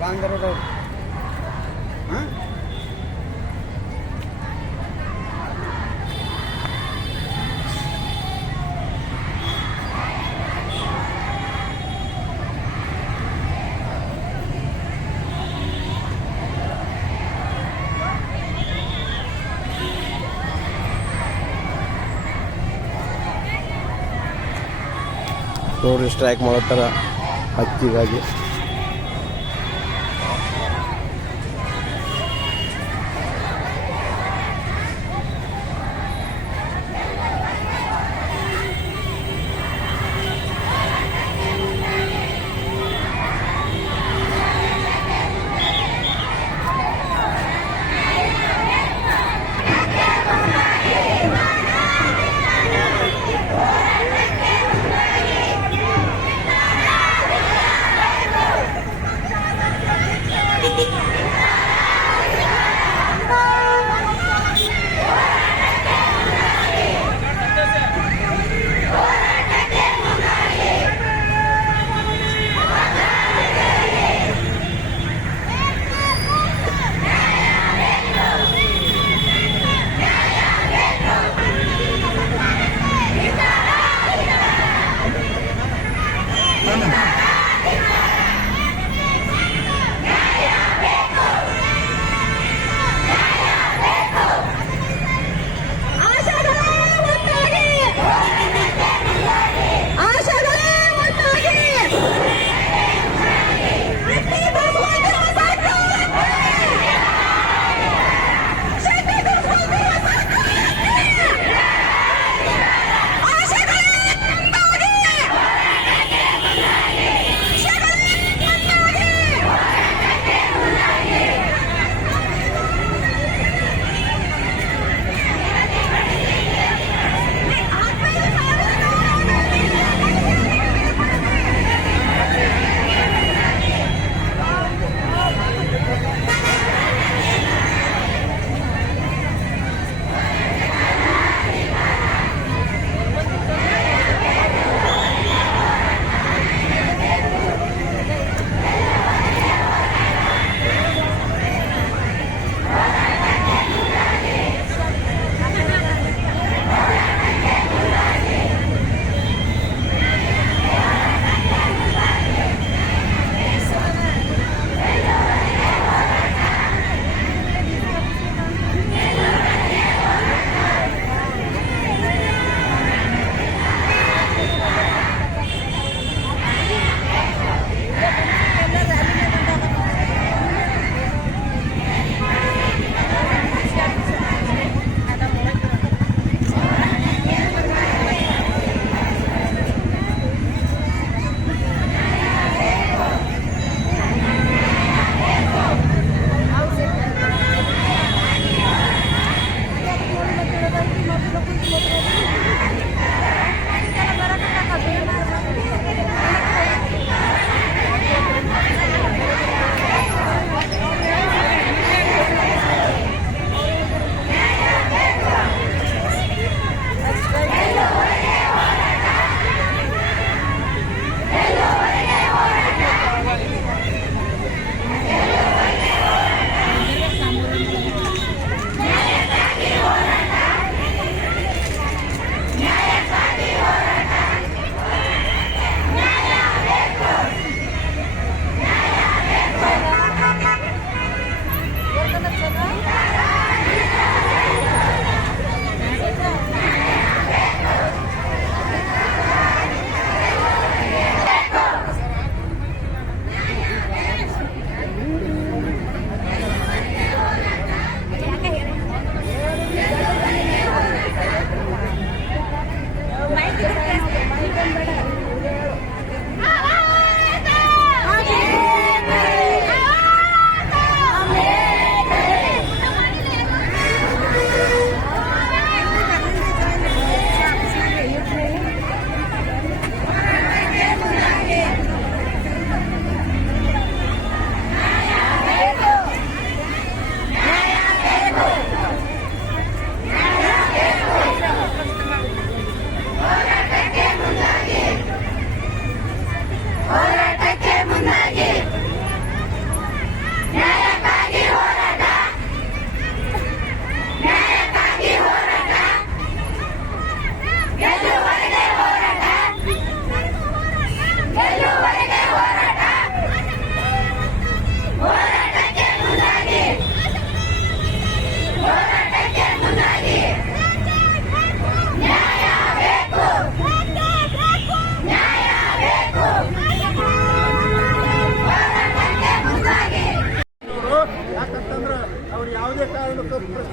ಬಾಂಧವರು ಹಾಂ ನೋಡ್ರಿ ಸ್ಟ್ರೈಕ್ ಮಾಡೋ ಥರ ಹಕ್ಕಿಗಾಗಿ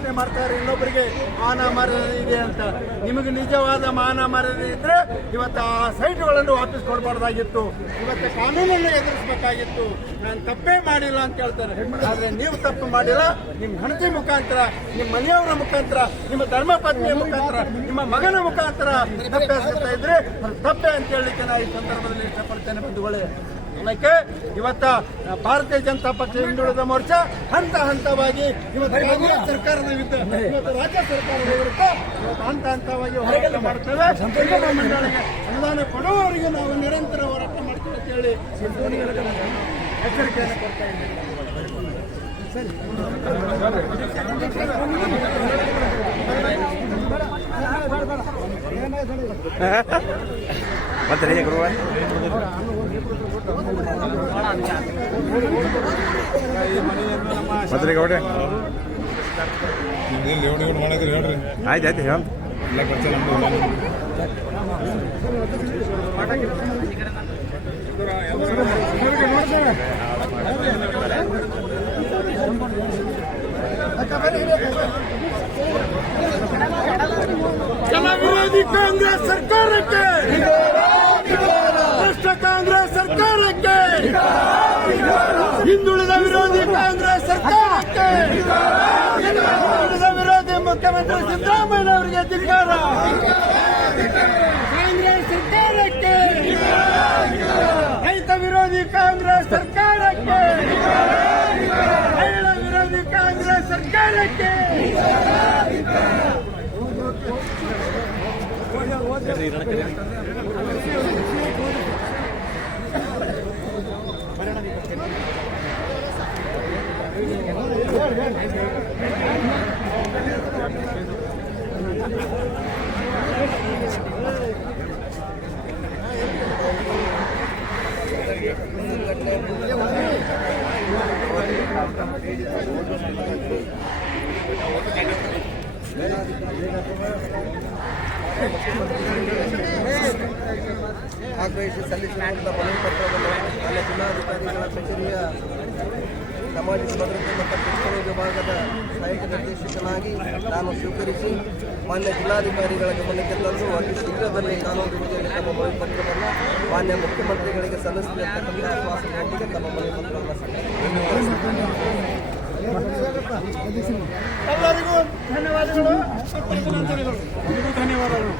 ಯೋಚನೆ ಮಾಡ್ತಾರೆ ಇನ್ನೊಬ್ಬರಿಗೆ ಮಾನ ಮರ್ಯಾದೆ ಇದೆ ಅಂತ. ನಿಮಗೆ ನಿಜವಾದ ಮಾನ ಮರ್ಯಾದೆ ಇದ್ರೆ ಇವತ್ತು ಆ ಸೈಟ್ಗಳನ್ನು ವಾಪಸ್ ಕೊಡಬಾರ್ದಾಗಿತ್ತು, ಇವತ್ತು ಕಾನೂನನ್ನು ಎದುರಿಸಬೇಕಾಗಿತ್ತು. ನಾನು ತಪ್ಪೇ ಮಾಡಿಲ್ಲ ಅಂತ ಹೇಳ್ತಾರೆ, ಆದ್ರೆ ನೀವು ತಪ್ಪು ಮಾಡಿಲ್ಲ. ನಿಮ್ಮ ಹೆಂಡತಿ ಮುಖಾಂತರ, ನಿಮ್ಮ ಮನೆಯವರ ಮುಖಾಂತರ, ನಿಮ್ಮ ಧರ್ಮಪತ್ನಿಯ ಮುಖಾಂತರ, ನಿಮ್ಮ ಮಗನ ಮುಖಾಂತರ ತಪ್ಪೆಸಗ್ತಾ ಇದ್ರೆ ಅದು ತಪ್ಪೆ ಅಂತ ಹೇಳಲಿಕ್ಕೆ ನಾನು ಈ ಸಂದರ್ಭದಲ್ಲಿ ಇಷ್ಟಪಡ್ತೇನೆ ಬಂಧುಗಳೇ. ಅದಕ್ಕೆ ಇವತ್ತ ಭಾರತೀಯ ಜನತಾ ಪಕ್ಷ ಹಿಂದುಳಿದ ಮೋರ್ಚಾ ಹಂತ ಹಂತವಾಗಿ ಇವತ್ತು ಕಾಂಗ್ರೆಸ್ ಸರ್ಕಾರದ ವಿರುದ್ಧ, ಇವತ್ತು ರಾಜ್ಯ ಸರ್ಕಾರದ ವಿರುದ್ಧ ಇವತ್ತು ಹಂತ ಹಂತವಾಗಿ ಹೋರಾಟ ಮಾಡ್ತೇವೆ. ನಿಗಮ ಮಂಡಳಿಗೆ ಅನುದಾನ ಕೊಡುವವರಿಗೆ ನಾವು ನಿರಂತರ ಹೋರಾಟ ಮಾಡ್ತೇವೆ ಅಂತ ಹೇಳಿ ಎಚ್ಚರಿಕೆಯನ್ನು ಕೊಡ್ತಾ ಇದ್ದೇವೆ. ಮತ್ತೆ ಗೌಡ್ರೆ ಆಯ್ತು ಆಯ್ತು ಹೇಳ ಜನ ವಿರೋಧಿ ಕಾಂಗ್ರೆಸ್ ಸರ್ಕಾರಕ್ಕೆ, ಭ್ರಷ್ಟ ಕಾಂಗ್ರೆಸ್ ಸರ್ಕಾರಕ್ಕೆ, ಹಿಂದುಳಿದ ವಿರೋಧಿ ಕಾಂಗ್ರೆಸ್ ಸರ್ಕಾರಕ್ಕೆ, ಹಿಂದುಳಿದ ವಿರೋಧಿ ಮುಖ್ಯಮಂತ್ರಿ ಸಿದ್ದರಾಮಯ್ಯ ಅವರಿಗೆ ಧಿಕ್ಕಾರ. ಕಾಂಗ್ರೆಸ್ ಸರ್ಕಾರಕ್ಕೆ, ರೈತ ವಿರೋಧಿ ಕಾಂಗ್ರೆಸ್ ಸರ್ಕಾರಕ್ಕೆ, ಮಹಿಳಾ ವಿರೋಧಿ ಕಾಂಗ್ರೆಸ್ ಸರ್ಕಾರಕ್ಕೆ. ಆಗ್ರಹಿಸಿ ಸಲ್ಲಿಸಲಾದ ಮನವಿ ಪತ್ರವನ್ನು ಮಾನ್ಯ ಜಿಲ್ಲಾಧಿಕಾರಿಗಳ ಕಚೇರಿಯ ಸಾಮಾಜಿಕ ಭದ್ರತೆ ಮತ್ತು ಶಿಕ್ಷಣ ವಿಭಾಗದ ಸಹಾಯಕ ನಿರ್ದೇಶಕನಾಗಿ ನಾನು ಸ್ವೀಕರಿಸಿ ಮಾನ್ಯ ಜಿಲ್ಲಾಧಿಕಾರಿಗಳ ಗಮನಕ್ಕೆ ತಂದು ಅತಿ ಶೀಘ್ರದಲ್ಲಿ ಕಾನೂನು ರೀತಿಯಲ್ಲಿ ತಮ್ಮ ಮನವಿ ಪತ್ರವನ್ನು ಮಾನ್ಯ ಮುಖ್ಯಮಂತ್ರಿಗಳಿಗೆ ಸಲ್ಲಿಸಲಿರ್ತಕ್ಕಂಥ ಆಶ್ವಾಸನೆಯೊಂದಿಗೆ ತಮ್ಮ ಮನವಿ ಪತ್ರವನ್ನು ಎಲ್ಲರಿಗೂ ಧನ್ಯವಾದಗಳು. ಧನ್ಯವಾದಗಳು.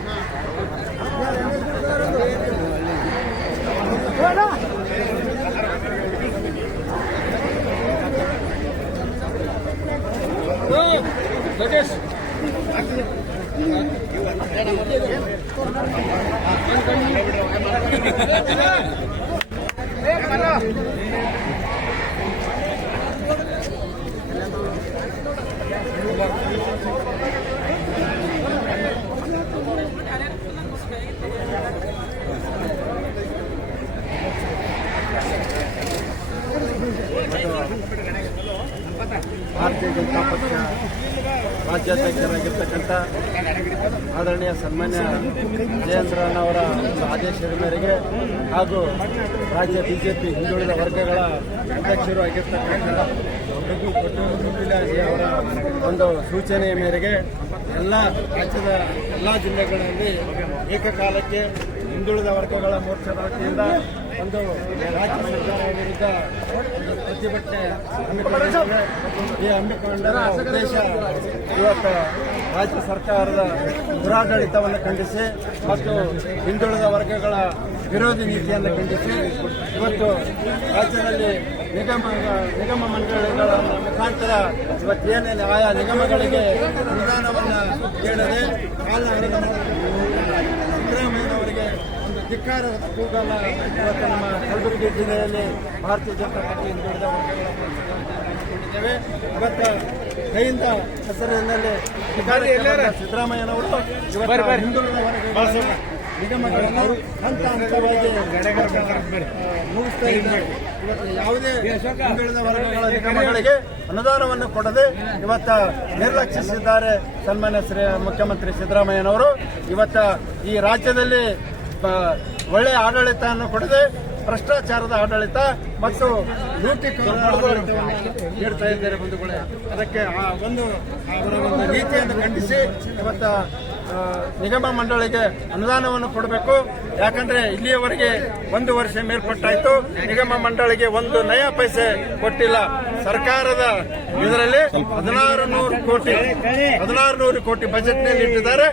ಭಾರತೀಯ ಜನತಾ ಪಕ್ಷ ರಾಜ್ಯಾಧ್ಯಕ್ಷರಾಗಿರ್ತಕ್ಕಂಥ ಆದರಣೀಯ ಸನ್ಮಾನ್ಯ ಜಯೇಂದ್ರನವರ ಒಂದು ಆದೇಶದ ಮೇರೆಗೆ ಹಾಗೂ ರಾಜ್ಯ ಬಿಜೆಪಿ ಹಿಂದುಳಿದ ವರ್ಗಗಳ ಅಧ್ಯಕ್ಷರು ಆಗಿರ್ತಕ್ಕಂಥ ಅವರ ಒಂದು ಸೂಚನೆಯ ಮೇರೆಗೆ ಎಲ್ಲ ರಾಜ್ಯದ ಎಲ್ಲ ಜಿಲ್ಲೆಗಳಲ್ಲಿ ಏಕಕಾಲಕ್ಕೆ ಹಿಂದುಳಿದ ವರ್ಗಗಳ ಮೋರ್ಚಾದ ವತಿಯಿಂದ ಒಂದು ರಾಜ್ಯ ಸರ್ಕಾರ ವಿರುದ್ಧ ಒಂದು ಪ್ರತಿಭಟನೆ ಹಮ್ಮಿಕೊಂಡಿದ್ದೇವೆ. ಈ ಹಮ್ಮಿಕೊಂಡರ ಉದ್ದೇಶ ಇವತ್ತು ರಾಜ್ಯ ಸರ್ಕಾರದ ದುರಾಡಳಿತವನ್ನು ಖಂಡಿಸಿ ಮತ್ತು ಹಿಂದುಳಿದ ವರ್ಗಗಳ ವಿರೋಧಿ ನೀತಿಯನ್ನು ಖಂಡಿಸಿ ಇವತ್ತು ರಾಜ್ಯದಲ್ಲಿ ನಿಗಮ ಮಂಡಳಿಗಳ ಮುಖಾಂತರ ಇವತ್ತೇನೇನು ಆಯಾ ನಿಗಮಗಳಿಗೆ ಅನುದಾನವನ್ನು ಕೇಳದೆ ಸಿದ್ದರಾಮಯ್ಯನವರಿಗೆ ಒಂದು ಧಿಕ್ಕಾರದ ಕೂಗನ್ನು ಇವತ್ತು ನಮ್ಮ ಕಲಬುರಗಿ ಜಿಲ್ಲೆಯಲ್ಲಿ ಭಾರತೀಯ ಜನತಾ ಪಕ್ಷ ಹಿಂದುಳಿದ ವರ್ಗಗಳ ಮಾಡಿಕೊಂಡಿದ್ದೇವೆ. ಇವತ್ತು ಕೈಯಿಂದ ಹೆಸರಿನಲ್ಲಿ ಸಿದ್ದರಾಮಯ್ಯನವರು ಇವತ್ತು ಹಿಂದುಳಿದ ವರ್ಗಗಳ ನಿಗಮಗಳನ್ನು ಹಂತ ಹಂತವಾಗಿ ಮುಗಿಸ್ತಾ ಇದ್ದಾರೆ. ಇವತ್ತು ಯಾವುದೇ ಹಿಂದುಳಿದ ವರ್ಗಗಳ ನಿಗಮಗಳಿಗೆ ಅನುದಾನವನ್ನು ಕೊಡದೆ ಇವತ್ತು ನಿರ್ಲಕ್ಷಿಸಿದ್ದಾರೆ ಸನ್ಮಾನ್ಯ ಮುಖ್ಯಮಂತ್ರಿ ಸಿದ್ದರಾಮಯ್ಯನವರು. ಇವತ್ತು ಈ ರಾಜ್ಯದಲ್ಲಿ ಒಳ್ಳೆಯ ಆಡಳಿತವನ್ನು ಕೊಡದೆ ಭ್ರಷ್ಟಾಚಾರದ ಆಡಳಿತ ಮತ್ತು ಲೂಟಿ ನೀಡ್ತಾ ಇದ್ದಾರೆ ಬಂಧುಗಳೇ. ಅದಕ್ಕೆ ಅವರ ಒಂದು ನೀತಿಯನ್ನು ಖಂಡಿಸಿ ಇವತ್ತು ನಿಗಮ ಮಂಡಳಿಗೆ ಅನುದಾನವನ್ನು ಕೊಡಬೇಕು. ಯಾಕಂದ್ರೆ ಇಲ್ಲಿಯವರೆಗೆ 1 ವರ್ಷ ಮೇಲ್ಪಟ್ಟಾಯ್ತು, ನಿಗಮ ಮಂಡಳಿಗೆ 1 ನಯ ಪೈಸೆ ಕೊಟ್ಟಿಲ್ಲ. ಸರ್ಕಾರದ ಇದರಲ್ಲಿ 1600 ಕೋಟಿ ಬಜೆಟ್ನಲ್ಲಿ ಇಟ್ಟಿದ್ದಾರೆ.